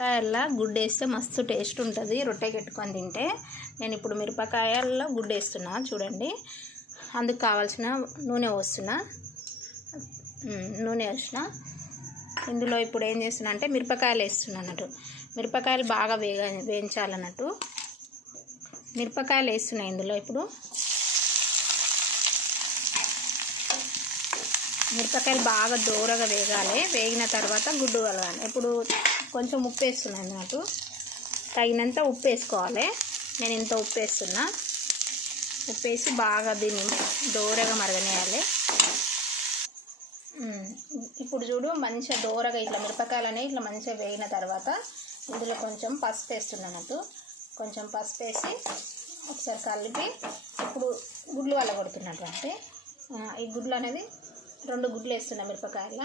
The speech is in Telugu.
మిరపకాయల్లో గుడ్డు వేస్తే మస్తు టేస్ట్ ఉంటుంది, రొట్టె పెట్టుకొని తింటే. నేను ఇప్పుడు మిరపకాయల్లో గుడ్డు వేస్తున్నా చూడండి. అందుకు కావాల్సిన నూనె పోస్తున్నా. నూనె వేసిన ఇందులో ఇప్పుడు ఏం చేస్తున్నా అంటే మిరపకాయలు వేస్తున్నా అన్నట్టు. మిరపకాయలు బాగా వేయించాలన్నట్టు. మిరపకాయలు వేస్తున్నా ఇందులో. ఇప్పుడు మిరపకాయలు బాగా దూరగా వేగాలి. వేగిన తర్వాత గుడ్డు కలగాలి. ఇప్పుడు కొంచెం ఉప్పు వేస్తున్నాను అన్నట్టు. తగినంత ఉప్పు వేసుకోవాలి. నేను ఇంత ఉప్పు వేస్తున్నా. ఉప్పు వేసి బాగా దీన్ని దూరగా మరగనేయాలి. ఇప్పుడు చూడు, మంచిగా దూరగా ఇట్లా మిరపకాయలు అనేవి ఇట్లా మంచిగా వేగిన తర్వాత ఇందులో కొంచెం పసుపు వేస్తున్నట్టు. కొంచెం పసుపు వేసి ఒకసారి కలిపి ఇప్పుడు గుడ్లు వల్ల కొడుతున్నట్టు. అంటే ఈ గుడ్లు అనేది 2 గుడ్లు వేస్తున్నా మిరపకాయల.